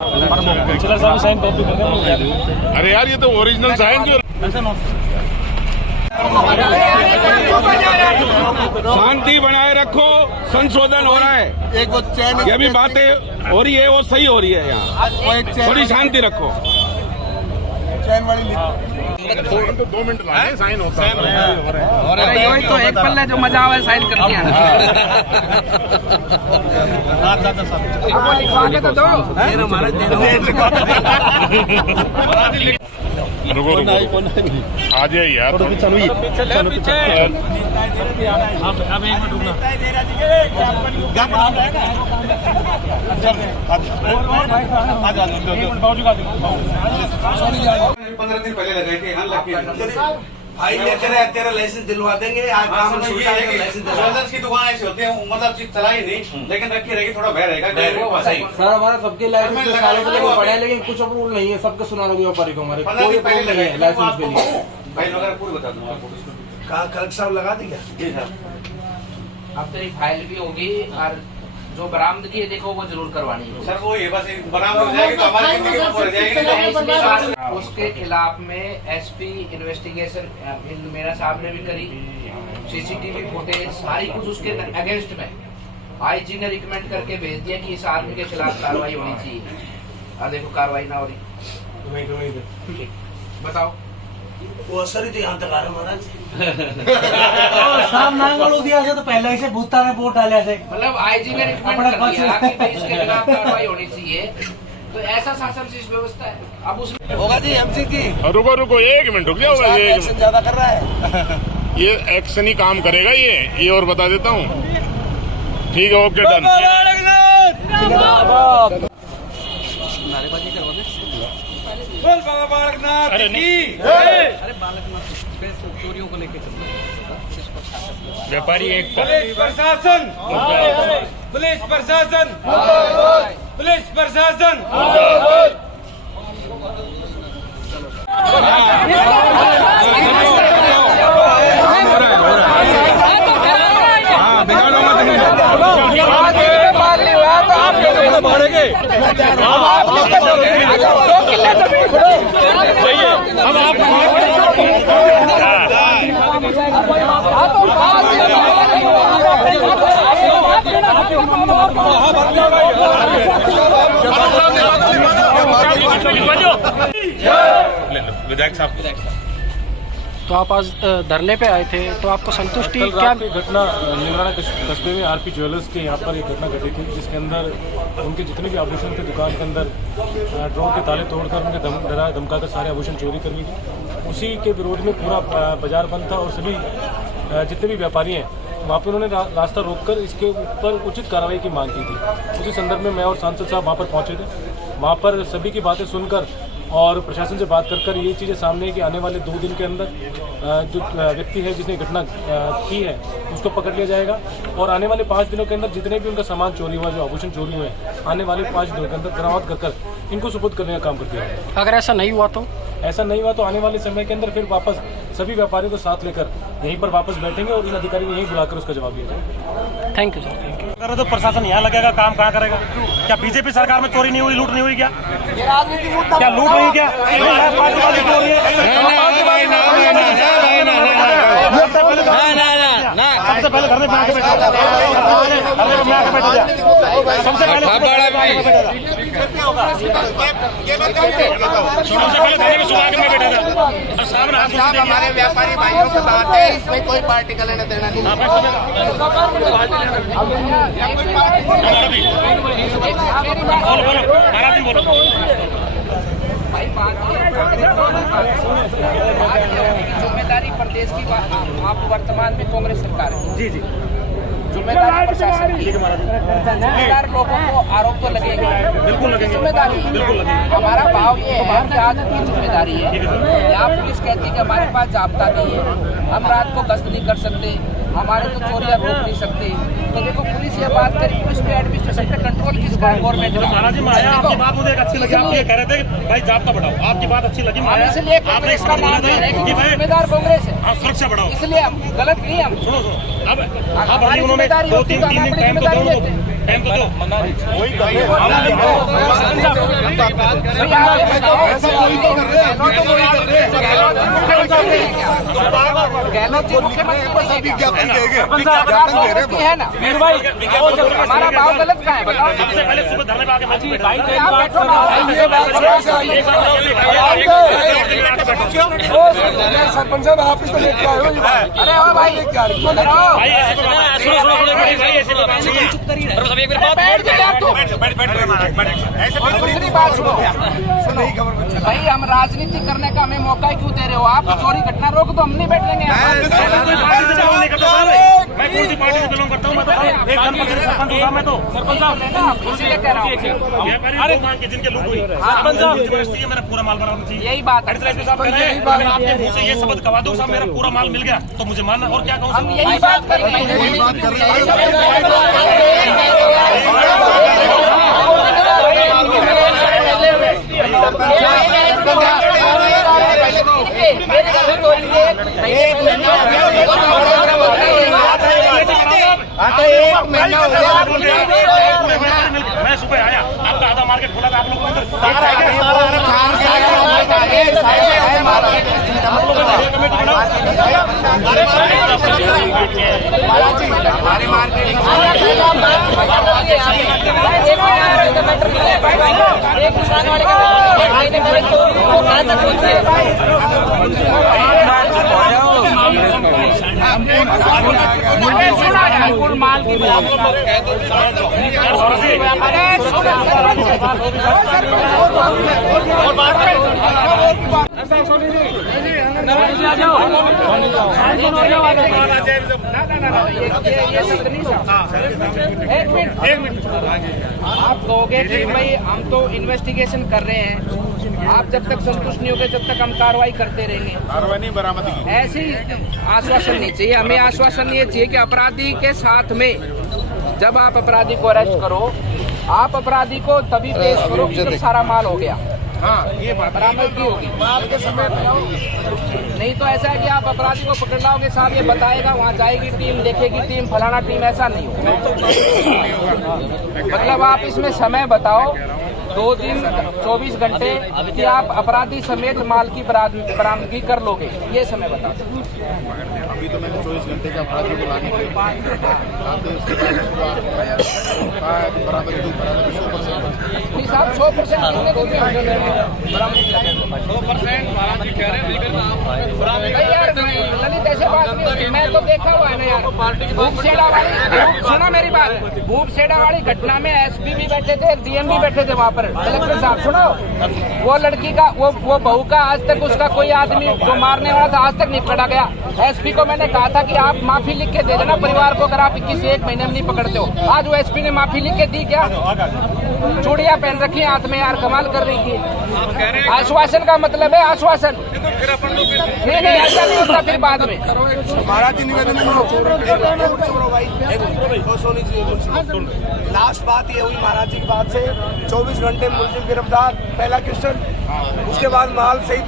अरे यार ये तो ओरिजिनल साइन जो शांति बनाए रखो, संशोधन हो रहा है। एक वो चैन ये भी बातें हो रही है वो सही हो रही है। यहाँ थोड़ी शांति रखो। चैन वाली 2 मिनट लगे साइन होता है। अरे यही तो एक पल्ले जो मजा आवे साइन कर दिया। आपको लिखवा के तो दो। रुको आ जाइए यार। अब एक मिनट रुकना। 15 दिन पहले लगे थे यहाँ लगे भाई लेकर तेरा लाइसेंस दिलवा देंगे। आज काम लाइसेंस ज्वेलर्स की दुकान ऐसे होते हैं, मतलब चीज चलाई नहीं लेकिन रखी रहेगी, थोड़ा भय रहेगा। सर हमारा सबके लाइसेंस पड़ा है लेकिन कुछ अप्रूवल नहीं है, सबके सुना लोग ऊपर हमारे कोई अप्रूवल नहीं है लाइसेंस के लिए। भाई वगैरह पूरी बता दूंगा। कहाँ कलेक्टर साहब लगा दिया जी सर। अब तेरी फाइल भी होगी और जो बरामदगी है देखो वो जरूर करवानी है सर। वो ये बस बरामद हो जाएगी तो हमारी जिंदगी ऊपर हो जाएगी। उसके खिलाफ में एसपी इन्वेस्टिगेशन मेरा साहब ने भी करी, सीसीटीवी फुटेज सारी कुछ उसके अगेंस्ट में आईजी ने रिकमेंड करके भेज दिया कि इस आदमी के खिलाफ कार्रवाई होनी चाहिए। और देखो कार्रवाई ना हो रही। बताओ वो असर ही तो यहाँ तक आ रहा महाराज। दिया तो पहले से भूता में वोट डाले थे, मतलब आईजी ने रिकमेंड कर दिया कि भाई इसके खिलाफ कार्रवाई होनी चाहिए। तो ऐसा शासन शिष्ट व्यवस्था है। अब उसमें होगा जी एमसी की। रुको 1 मिनट रुक जाओ। एक्शन ज्यादा कर रहा है। ये एक्शन ही काम करेगा ये और बता देता हूँ। ठीक है ओके डन। नारेबाजी करवा दे। अरे नहीं अरे बालकनाथ चोरियों को लेके चल व्यापारी एक पुलिस प्रशासन, पुलिस प्रशासन, पुलिस प्रशासन। विधायक साहब तो आप आज धरने पे आए थे, तो आपको संतुष्टि कल क्या? रात की घटना नीलवाड़ा कस्बे में आरपी ज्वेलर्स के यहाँ पर एक घटना घटी थी जिसके अंदर उनके जितने भी आभूषण थे दुकान के अंदर ड्रॉर के ताले तोड़कर उनके धमकाकर सारे आभूषण चोरी कर ली थी। उसी के विरोध में पूरा बाजार बंद था और सभी जितने भी व्यापारी हैं वहाँ पर उन्होंने रास्ता रोककर इसके ऊपर उचित कार्रवाई की मांग की थी। उसी संदर्भ में मैं और सांसद साहब वहाँ पर पहुँचे थे। वहाँ पर सभी की बातें सुनकर और प्रशासन से बात कर ये चीज़ें सामने है कि आने वाले 2 दिन के अंदर जो व्यक्ति है जिसने घटना की है उसको पकड़ लिया जाएगा और आने वाले 5 दिनों के अंदर जितने भी उनका सामान चोरी हुआ, जो आभूषण चोरी हुए हैं, आने वाले 5 दिनों के अंदर बरामद कर इनको सुपुर्द करने का काम कर दिया जाएगा। अगर ऐसा नहीं हुआ तो? ऐसा नहीं हुआ तो आने वाले समय के अंदर फिर वापस सभी व्यापारियों को साथ लेकर यहीं पर वापस बैठेंगे और इन अधिकारियों को यहीं बुलाकर उसका जवाब दिया जाएगा। Thank you sir, thank you. अगर तो प्रशासन यहाँ लगेगा, काम कहाँ करेगा? क्या बीजेपी सरकार में चोरी नहीं हुई, लूट नहीं हुई? क्या लूट नहीं? क्या सबसे पहले घर में बैठ के सबसे पहले हमारे व्यापारी भाइयों के बात है, इसमें कोई पार्टी का लेना देना नहीं। जिम्मेदारी प्रदेश की आप वर्तमान में कांग्रेस सरकार है। जी जिम्मेदारी प्रशासन की, जिम्मेदार लोगों को आरोप तो लगेगा, बिल्कुल लगेगा, जिम्मेदारी हमारा भाव ये है कि आज की जिम्मेदारी है। यहाँ पुलिस कहती है कि हमारे पास जाब्ता नहीं है, हम रात को गश्त नहीं कर सकते, हमारे तो चोरियां रोक नहीं सकते। तो देखो पुलिस ये बात करी, पुलिस पे एडमिनिस्ट्रेशन पे कंट्रोल किसका है? गवर्नमेंट का। महाराज जी माया आपकी बात मुझे अच्छी लगी। आप ये कह रहे थे भाई जाब्ता बढ़ाओ, आपकी बात अच्छी लगी। इसलिए कांग्रेस का नाम है, जिम्मेदार कांग्रेस है, सुरक्षा बढ़ाओ। इसलिए गलत नहीं हम। सुनो सुनो, अब हमारी उन्होंने जिम्मेदारी 2-3 होती है, दिन अपनी टाइम तो दो, जिम्मेदारी लेते हैं। टाइम तो दो। वही कर रहे गहलोत जी मुख्यमंत्री को सब विज्ञापन देंगे है ना हमारा भाव गलत का है बताओ। सबसे पहले सुबह धरने पे आके मैं आप बैठो ना, सरपंच साहब आप ही तो लेके आए हो ये बात। अरे ओ भाई दूसरी बात सुनो भाई, हम राजनीति करने का हमें मौका ही क्यों दे रहे हो आप? चोरी घटना रोक दो, हम नहीं बैठ लेंगे। मैं कौन सी पार्टी से बिलोंग करता हूँ? मैं तो एक जनपद सरपंच हूँ। मैं तो सरपंच साहब इसीलिए कह रहा हूँ, अरे मान के जिनके लूट हुई सरपंच साहब जबरदस्ती मेरा पूरा माल बनाना चाहिए। यही बात है। एडिशनल साहब कह रहे हैं मैं आपके मुंह से ये शब्द गवा दूं साहब मेरा पूरा माल मिल गया तो मुझे मानना, और क्या कहूँ? हम यही बात कर रहे हैं। मैं सुबह आया, आपका आधा मार्केट खुला था, आप लोग माल की एक मिनट आप कहोगे कि भाई हम तो इन्वेस्टिगेशन कर रहे हैं, आप जब तक संतुष्ट नहीं होगे जब तक हम कार्रवाई करते रहेंगे। कार्रवाई नहीं बरामदगी। ऐसी आश्वासन नहीं चाहिए हमें। आश्वासन ये चाहिए कि अपराधी के साथ में जब आप अपराधी को अरेस्ट करो, आप अपराधी को तभी पेश करो जब सारा माल हो गया। हाँ, ये बरामदगी होगी। माल के समय नहीं तो ऐसा है कि आप अपराधी को पकड़ लाओगे, साहब ये बताएगा, वहाँ जाएगी टीम, देखेगी टीम, फलाना टीम, ऐसा नहीं होगा। मतलब आप इसमें समय बताओ 2 दिन 24 घंटे कि आप अपराधी समेत माल की बरामदगी कर लोगे, ये समय बताओ। अभी तो मैंने 24 घंटे का अपराधी को लाने के लिए साहब 100% ललित ऐसे बात नहीं होती। मैं तो देखा हुआ है ना यार, भूपसेड़ा वाली, सुनो मेरी बात, भूपसेड़ा वाली घटना में एसपी भी बैठे थे, डीएम भी बैठे थे वहाँ पर। कलेक्टर साहब सुनो, वो लड़की का वो बहू का आज तक उसका कोई आदमी जो मारने वाला था आज तक नहीं पकड़ा गया। एसपी को मैंने कहा था कि आप माफी लिख के दे देना परिवार को, अगर आप 21 से 1 महीने में नहीं पकड़ते हो। आज वो एसपी ने माफी लिख के दी क्या? चूड़ियां पहन रखी है हाथ में यार, कमाल कर रही थी। आश्वासन का मतलब है आश्वासन, नहीं ऐसा नहीं होता फिर बाद में। महाराज जी निवेदन लास्ट बात ये हुई महाराज जी की बात से 24 घंटे मुलजिम गिरफ्तार, पहला क्वेश्चन, उसके बाद माल सहित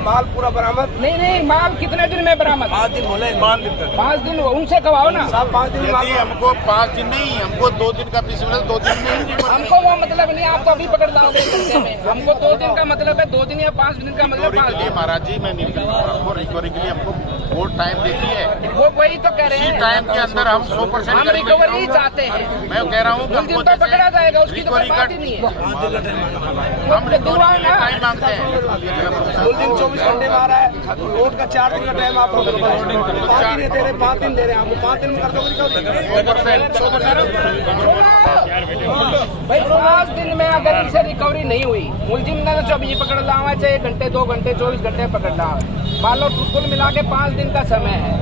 माल पूरा बरामद। नहीं माल कितने दिन में बरामद? 5 दिन बोले, 5 दिन उनसे कवाओ ना साहब। 5 दिन हमको 5 दिन नहीं, हमको 2 दिन का पीछे 2 दिन में हमको वो मतलब नहीं, आप तो अभी पकड़ लाओगे घंटे में। हमको 2 दिन का मतलब है 2 दिन या 5 दिन का मतलब 5 दिन। महाराज जी मैं आपको रिकवरी के लिए हमको बहुत टाइम देती है, वो वही तो कह रहे हैं, टाइम के अंदर हम 100% हम रिकवरी चाहते हैं। मैं कह रहा हूँ मुलजिम तो पकड़ा जाएगा, उसकी तो कोई बात ही नहीं है। हम रिकवरी के टाइम मांगते हैं। मुलजिम 24 घंटे में आ रहा है, कोर्ट का 4 दिन का टाइम आपको 5 दिन दे रहे, 5 दिन दे रहे हैं आपको, 5 दिन में कर दोगे भाई। 5 दिन में अगर इनसे रिकवरी नहीं हुई, मुलजिम ने तो 24 पकड़ ला हुआ, चाहे 1 घंटे 2 घंटे 24 घंटे पकड़ ला, मान लो कुल मिला के 5 दिन का समय है।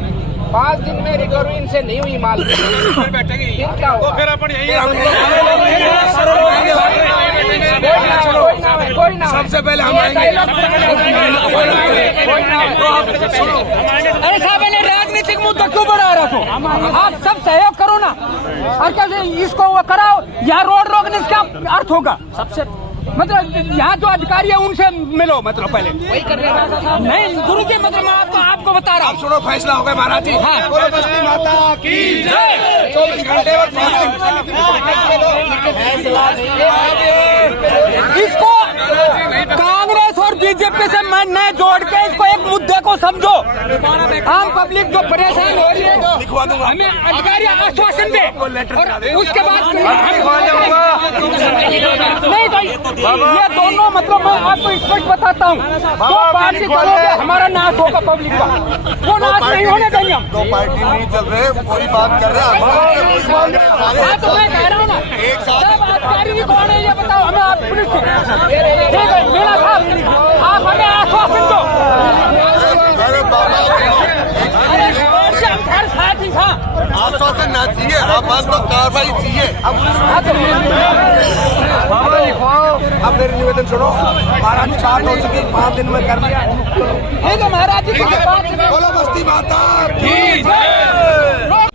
5 दिन में रिकवरी इनसे नहीं हुई माल की, फिर क्या होगा? कोई ना सबसे पहले हम अरे साहब इन्हें राजनीतिक मुद्दा क्यों बढ़ा रहा हो? आप सब सहयोग करो ना, और कैसे इसको वो कराओ या रोड रोकने से क्या अर्थ होगा? सबसे मतलब यहाँ जो अधिकारी है उनसे मिलो, मतलब पहले वही कर रहे हैं। नहीं गुरु जी, मतलब मैं आपको बता रहा हूँ। सुनो, फैसला हो गया महाराज जी। हाँ। बोलो बस्ती माता की जय। 24 घंटे इसको कांग्रेस और बीजेपी से मैं न जोड़ के इसको एक मुद्दे को समझो। आम पब्लिक जो परेशान हो रही है, लिखवा दूंगा। हमें अधिकारी आश्वासन दे और उसके बाद नहीं तो ये दोनों, मतलब मैं आपको स्पष्ट बताता हूँ, दो पार्टी करोगे हमारा नाश होगा पब्लिक का, वो नाश नहीं होने देंगे हम। दो पार्टी नहीं चल रहे, कोई बात कर रहे हैं। तो मैं कह रहा हूँ ना, सब अधिकारी कौन है ये बताओ हमें। आप पुलिस ठीक है मीणा साहब, आप हमें आश्वासन दो। हर साथी था आश्वासन ना चाहिए, आप बात तो कार्रवाई चाहिए। अब मेरे निवेदन सुनो, महाराज जी बात हो चुकी, 5 दिन में कर दिया। ठीक है महाराज जी, बोलो बस्ती माता की जय।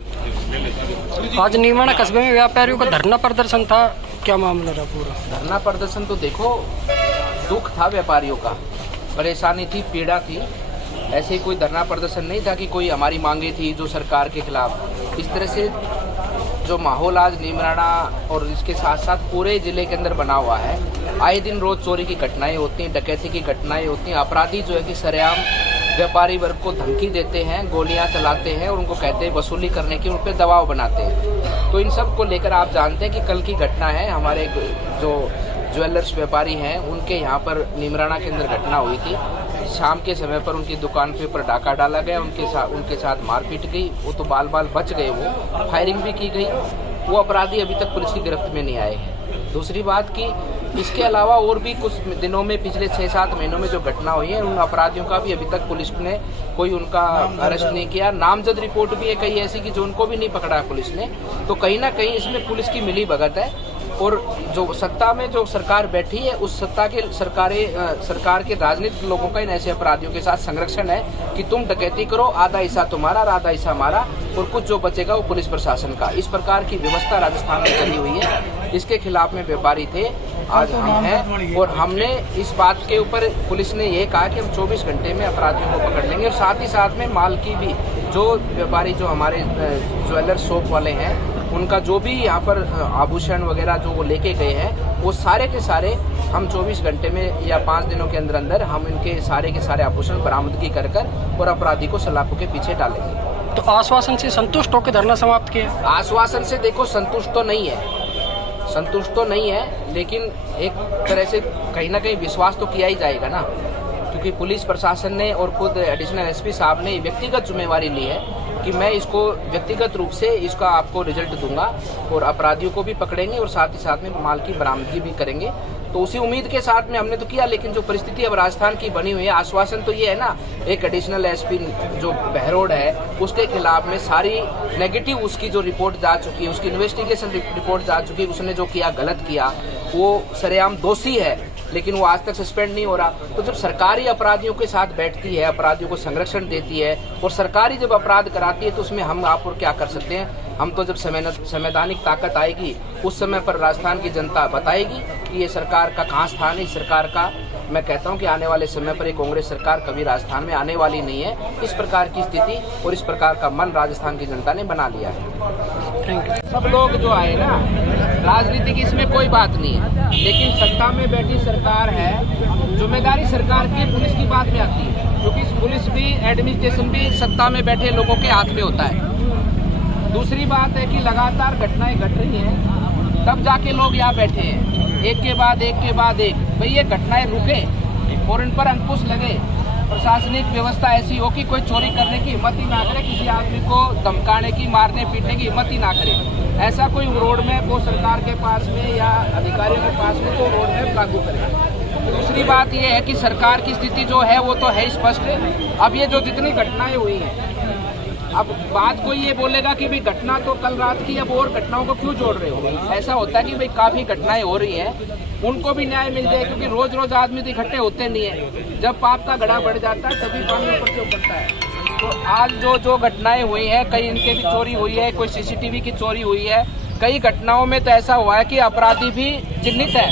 आज नीमराणा कस्बे में व्यापारियों का धरना प्रदर्शन था, क्या मामला रहा पूरा? धरना प्रदर्शन तो देखो, दुख था व्यापारियों का, परेशानी थी, पीड़ा थी। ऐसे ही कोई धरना प्रदर्शन नहीं था कि कोई हमारी मांगे थी जो सरकार के खिलाफ। इस तरह से जो माहौल आज नीमराणा और इसके साथ साथ पूरे जिले के अंदर बना हुआ है, आए दिन रोज चोरी की घटनाएं होती हैं, डकैती की घटनाएं होती हैं। अपराधी जो है कि सरेआम व्यापारी वर्ग को धमकी देते हैं, गोलियां चलाते हैं और उनको कहते हैं वसूली करने की, उन पर दबाव बनाते हैं। तो इन सब को लेकर आप जानते हैं कि कल की घटना है, हमारे जो ज्वेलर्स व्यापारी हैं उनके यहाँ पर नीमराणा के अंदर घटना हुई थी। शाम के समय पर उनकी दुकान के ऊपर डाका डाला गया, उनके साथ मारपीट गई, वो तो बाल बाल बच गए, वो फायरिंग भी की गई। वो अपराधी अभी तक पुलिस की गिरफ्त में नहीं आए हैं। दूसरी बात कि इसके अलावा और भी कुछ दिनों में, पिछले 6-7 महीनों में जो घटना हुई है, उन अपराधियों का भी अभी तक पुलिस ने कोई उनका अरेस्ट नहीं किया। नामजद रिपोर्ट भी है कई ऐसी कि जो उनको भी नहीं पकड़ा है पुलिस ने। तो कहीं ना कहीं इसमें पुलिस की मिली भगत है और जो सत्ता में जो सरकार बैठी है, उस सत्ता के सरकार के राजनीतिक लोगों का इन ऐसे अपराधियों के साथ संरक्षण है कि तुम डकैती करो, आधा हिस्सा तुम्हारा, आधा हिस्सा हमारा, और कुछ जो बचेगा वो पुलिस प्रशासन का। इस प्रकार की व्यवस्था राजस्थान में चली हुई है। इसके खिलाफ में व्यापारी थे, आज हम हैं, और हमने इस बात के ऊपर पुलिस ने ये कहा कि हम 24 घंटे में अपराधियों को पकड़ लेंगे। और साथ ही साथ में माल की भी, जो व्यापारी जो हमारे ज्वेलर शॉप वाले हैं, उनका जो भी यहाँ पर आभूषण वगैरह जो वो लेके गए हैं, वो सारे के सारे हम 24 घंटे में या 5 दिनों के अंदर अंदर हम इनके सारे के सारे आभूषण बरामदगी कर और अपराधी को सलाखों के पीछे डालेंगे। तो आश्वासन से संतुष्ट होकर धरना समाप्त किया? आश्वासन से देखो संतुष्ट तो नहीं है, संतुष्ट तो नहीं है, लेकिन एक तरह से कहीं ना कहीं विश्वास तो किया ही जाएगा ना, क्योंकि पुलिस प्रशासन ने और खुद एडिशनल एसपी साहब ने व्यक्तिगत जिम्मेवारी ली है कि मैं इसको व्यक्तिगत रूप से इसका आपको रिजल्ट दूंगा और अपराधियों को भी पकड़ेंगे और साथ ही साथ में माल की बरामदगी भी करेंगे। तो उसी उम्मीद के साथ में हमने तो किया, लेकिन जो परिस्थिति अब राजस्थान की बनी हुई है, आश्वासन तो ये है ना, एक एडिशनल एसपी जो बहरोड है उसके खिलाफ में सारी नेगेटिव उसकी जो रिपोर्ट जा चुकी है, उसकी इन्वेस्टिगेशन रिपोर्ट जा चुकी है, उसने जो किया गलत किया, वो सरेआम दोषी है, लेकिन वो आज तक सस्पेंड नहीं हो रहा। तो जब सरकारी अपराधियों के साथ बैठती है, अपराधियों को संरक्षण देती है और सरकारी जब अपराध कराती है, तो उसमें हम आप और क्या कर सकते हैं? हम तो जब संवैधानिक ताकत आएगी उस समय पर राजस्थान की जनता बताएगी कि ये सरकार का कहाँ स्थान है। इस सरकार का मैं कहता हूँ कि आने वाले समय पर एक कांग्रेस सरकार कभी राजस्थान में आने वाली नहीं है। इस प्रकार की स्थिति और इस प्रकार का मन राजस्थान की जनता ने बना लिया है। सब लोग जो आए ना, राजनीति की इसमें कोई बात नहीं है, लेकिन सत्ता में बैठी सरकार है, जिम्मेदारी सरकार की पुलिस की बात में आती है, क्योंकि पुलिस भी, एडमिनिस्ट्रेशन भी सत्ता में बैठे लोगों के हाथ में होता है। दूसरी बात है कि लगातार घटनाएं घट रही हैं, तब जाके लोग यहाँ बैठे हैं, एक के बाद एक। भाई ये घटनाएं रुके और इन पर अंकुश लगे, प्रशासनिक व्यवस्था ऐसी हो कि कोई चोरी करने की हिम्मत ही ना करे, किसी आदमी को धमकाने की, मारने पीटने की हिम्मत ही ना करे। ऐसा कोई रोड मैप हो सरकार के पास में या अधिकारियों के पास में, तो रोड मैप लागू करे। दूसरी बात यह है कि सरकार की स्थिति जो है वो तो है स्पष्ट। अब ये जो जितनी घटनाएं हुई हैं, अब बात कोई ये बोलेगा कि भाई घटना तो कल रात की, अब और घटनाओं को क्यों जोड़ रहे हो? ऐसा होता है कि भाई काफ़ी घटनाएं हो रही हैं, उनको भी न्याय मिल जाए, क्योंकि रोज रोज आदमी तो इकट्ठे होते नहीं है। जब पाप का घड़ा बढ़ जाता है तभी पानी ऊपर से उतरता है। तो आज जो घटनाएं हुई हैं, कई इनके भी चोरी हुई है, कोई CCTV की चोरी हुई है, कई घटनाओं में तो ऐसा हुआ है कि अपराधी भी चिन्हित है,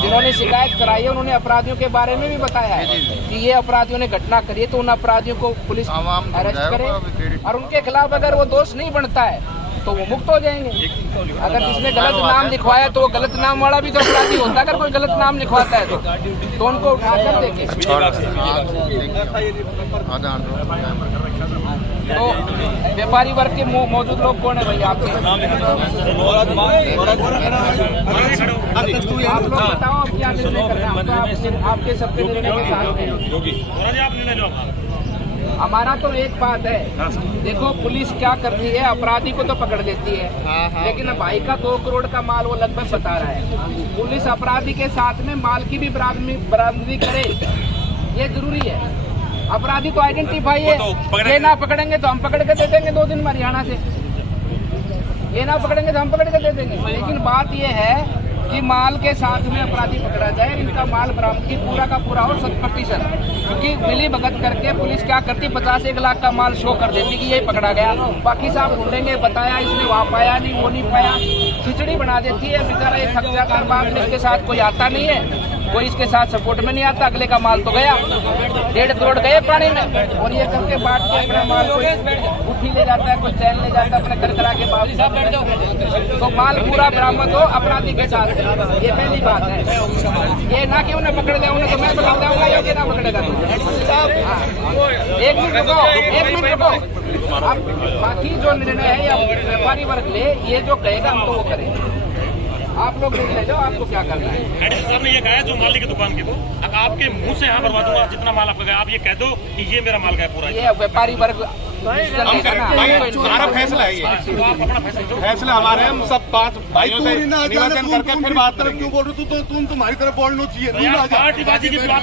जिन्होंने शिकायत कराई है उन्होंने अपराधियों के बारे में भी बताया है कि ये अपराधियों ने घटना करी है, तो उन अपराधियों को पुलिस अरेस्ट करे और उनके खिलाफ अगर वो दोष नहीं बनता है तो वो मुक्त हो जाएंगे। अगर जिसने गलत नाम लिखवाया तो वो गलत नाम वाला भी तो अपराधी होता है। अगर कोई गलत नाम लिखवाता है तो उनको उठाकर देखे। तो व्यापारी वर्ग के मौजूद लोग कौन है भाई आपके? आप लोग बताओ अब क्या निर्णय करना है? आपके सबके निर्णय के साथ हमारा तो एक बात है, देखो पुलिस क्या करती है, अपराधी को तो पकड़ लेती है, लेकिन भाई का 2 करोड़ का माल वो लगभग बता रहा है। पुलिस अपराधी के साथ में माल की भी बरामदगी करे, ये जरूरी है। अपराधी तो आइडेंटिफाई है, ये ना पकड़ेंगे तो हम पकड़ के दे देंगे 2 दिन में हरियाणा से, ये ना पकड़ेंगे तो हम पकड़ के दे देंगे। लेकिन बात ये है कि माल के साथ में अपराधी पकड़ा जाए, इनका माल बरामदगी पूरा का पूरा हो 100%। क्योंकि मिली भगत करके पुलिस क्या करती, 50-1 लाख का माल शो कर देती कि ये पकड़ा गया, बाकी साहब ढूंढेंगे, बताया इसने वहाँ पाया नहीं, वो नहीं पाया, खिचड़ी बना देती है। बेचारा ये थक जाता है, बाद में इसके साथ कोई आता नहीं है, कोई इसके साथ सपोर्ट में नहीं आता, अगले का माल तो गया, 1.5 करोड़ गए पानी में, और ये करके बांट के अपना माल कोई उठी ले जाता है, कोई चैन ले जाता है अपने घर करा के वापस। तो माल पूरा बरामद हो अपराधी के साथ, ये पहली बात है। ये ना कि उन्हें पकड़ लिया, उन्हें तो मैं बता दूंगा ये ना पकड़ेगा। एक मिनट रुको, अब बाकी जो निर्णय है या व्यापारी वर्ग ले, ये जो कहेगा हम तो वो करेंगे। आप लोग ले जाओ, आपको क्या करना है। एडीसी साहब ने ये कहा है जो मालिक की दुकान की वो आपके मुंह से यहाँ करवा दूंगा, जितना माल आपका गया आप ये कह दो कि ये मेरा माल गया पूरा। ये व्यापारी वर्ग हमारा फैसला है, ये फैसला हमारे, हम सब 5 भाइयों से निवेदन करके फिर बात करें। क्यों बोल रहे तू? तुम तुम्हारी तरफ बोलना चाहिए। पार्टीबाजी की बात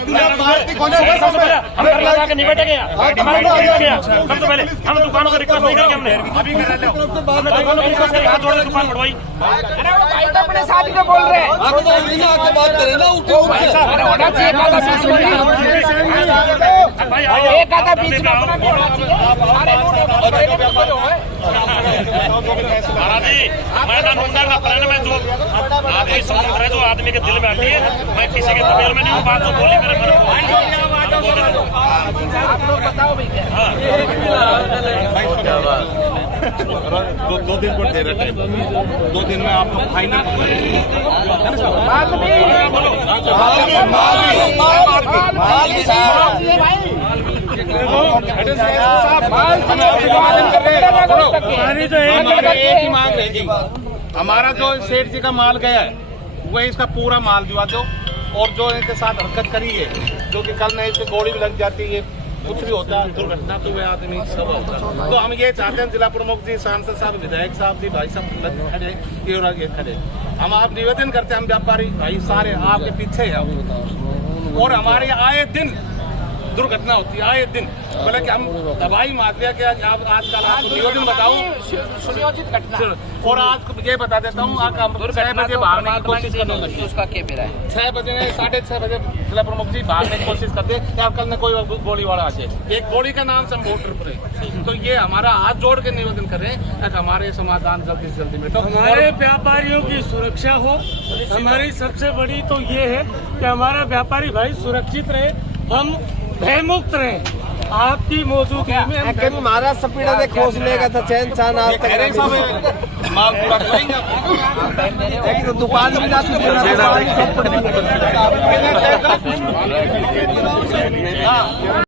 हम निपटे गया, सबसे पहले हम दुकानों का रिक्वेस्ट नहीं करके हमने दुकान बढ़वाई। अपने साथी को बोल रहे हैं, एक आधा बीच में अपना मैदान में जो आदमी समझ रहे, जो आदमी के दिल में आती है, मैं किसी के दिल में नहीं हूँ, बात तो बोली मेरे आप लोग बताओ भाई क्या 2 दिन को दे रहे टाइम, 2 दिन में आप लोग फाइनल हमारा जो सेठ जी का माल गया है वही इसका पूरा माल दिवा दो, और जो इनके साथ हरकत करी है, जो कि कल नहीं इससे गोली भी लग जाती है, कुछ भी होता है दुर्घटना, तो वह आदमी सब होता है। तो हम ये चाहते हैं जिला प्रमुख जी, सांसद साहब, विधायक साहब जी, भाई साहब खड़े, ये खड़े, हम आप निवेदन करते हैं, हम व्यापारी भाई सारे आपके पीछे हैं, और हमारे आए दिन दुर्घटना होती है, आए दिन। बोले कि हम दवाई माफिया के आजकल आप निवेदन बताओ सुनियोजित घटना, और आज ये बता देता हूँ, 6 बजे भागने की कोशिश करने लगी, उसका क्या मेरा है 6 बजे 6:30 बजे जिला प्रमुख जी भागने की कोशिश करते या कल ने कोई गोली वाला आ जाए, एक गोली का नाम से मोटर पर। तो ये हमारा हाथ जोड़ के निवेदन कर रहे हैं कि हमारे समाधान जल्दी से जल्दी में, तो हमारे व्यापारियों की सुरक्षा हो। हमारी सबसे बड़ी तो ये है कि हमारा व्यापारी भाई सुरक्षित रहे, हम भयमुक्त रहे। आपकी मौजूदगी में कभी महाराज सपीड़ा ने खोज लेगा था चैन चान आज तक माल पूरा करेंगे। एक तो दुकान भी ना